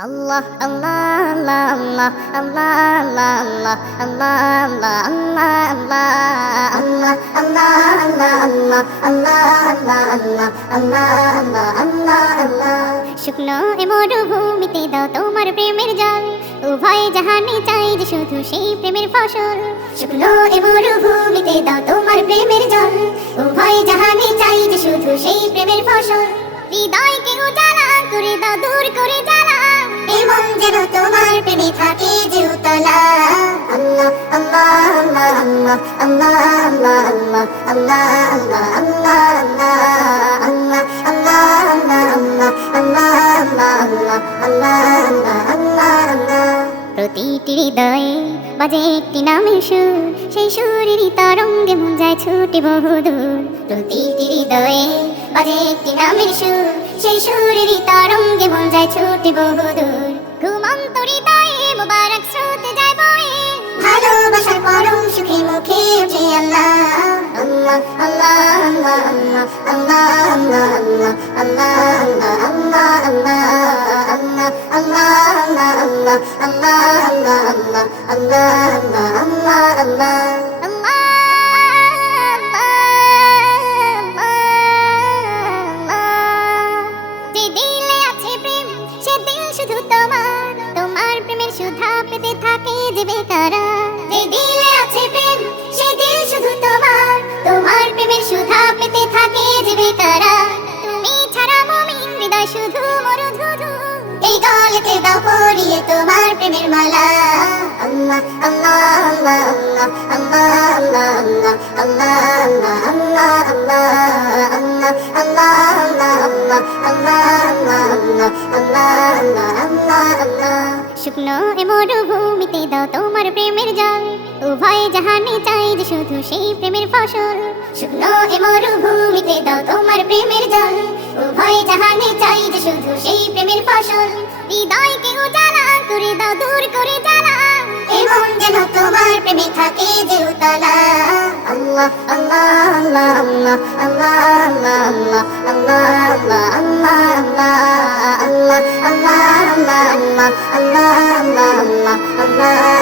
Allah Allah Allah Allah Allah Allah Allah Allah Allah Allah Allah শুকনো এ মরুভূমিতে দাও তোমার প্রেমের জল উভয় জাহানে চাই যে শুধু সেই প্রেমের ফসল শুকনো এ মরুভূমিতে দাও তোমার প্রেমের জল উভয় জাহানে চাই যে শুধু সেই প্রেমের ফসল হৃদয়কে উজালা করে দাও দূর করে জ্বালা এমন যেন তোমার প্রেমে থাকে যে উতলা আল্লাহ আল্লাহ আল্লাহ আল্লাহ আল্লাহ আল্লাহ আল্লাহ আল্লাহ আল্লাহ আল্লাহ আল্লাহ আল্লাহ আল্লাহ প্রতিটি হৃদয়ে বাজে একটি নামের সুর সেই সুরেরই তরঙ্গে মন যায় ছুটে বহুদূর প্রতিটি হৃদয়ে বাজে একটি নামের সুর সেই সুরেরই তরঙ্গে মন যায় ছুটে বহুদূর ঘুমন্ত হৃদয়ে মুবারক স্রোতে যায় বয়ে ভালোবাসার পরম সুখে মুখে ওঠে আল্লাহ আল্লাহ আল্লাহ আল্লাহ আল্লাহ আল্লাহ আল্লাহ আল্লাহ তোমার প্রেমের সুধা পেতে থাকে যে বেকারা যে দিলে আছে প্রেম সে দিল শুধু তোমার প্রেমের সুধা পেতে থাকে যে বেকারা তুমি ছাড়া মুমিন হৃদয় শুধু মরুধুধু এই গলাতে দাও পরিয়ে তোমার প্রেমের মালা আল্লাহ আল্লাহ আল্লাহ আল্লাহ আল্লাহ আল্লাহ আল্লাহ আল্লাহ আল্লাহ আল্লাহ শুকনো এ মরুভূমিতে দাও তোমার প্রেমের জল উভয় জাহানে চাই যে শুধু সেই প্রেমের ফসল শুকনো এ মরুভূমিতে দাও তোমার প্রেমের জল উভয় জাহানে চাই যে শুধু সেই প্রেমের ফসল হৃদয়কে উজালা করে দাও দূর করে জ্বালা এমন যেন তোমার প্রেমে থাকে যে উতলা আল্লাহ আল্লাহ আল্লাহ আল্লাহ আল্লাহ আল্লাহ আল্লাহ আল্লাহ আল্লাহ আল্লাহ আল্লাহ আল্লাহ আল্লাহ আল্লাহ আল্লাহ আল্লাহ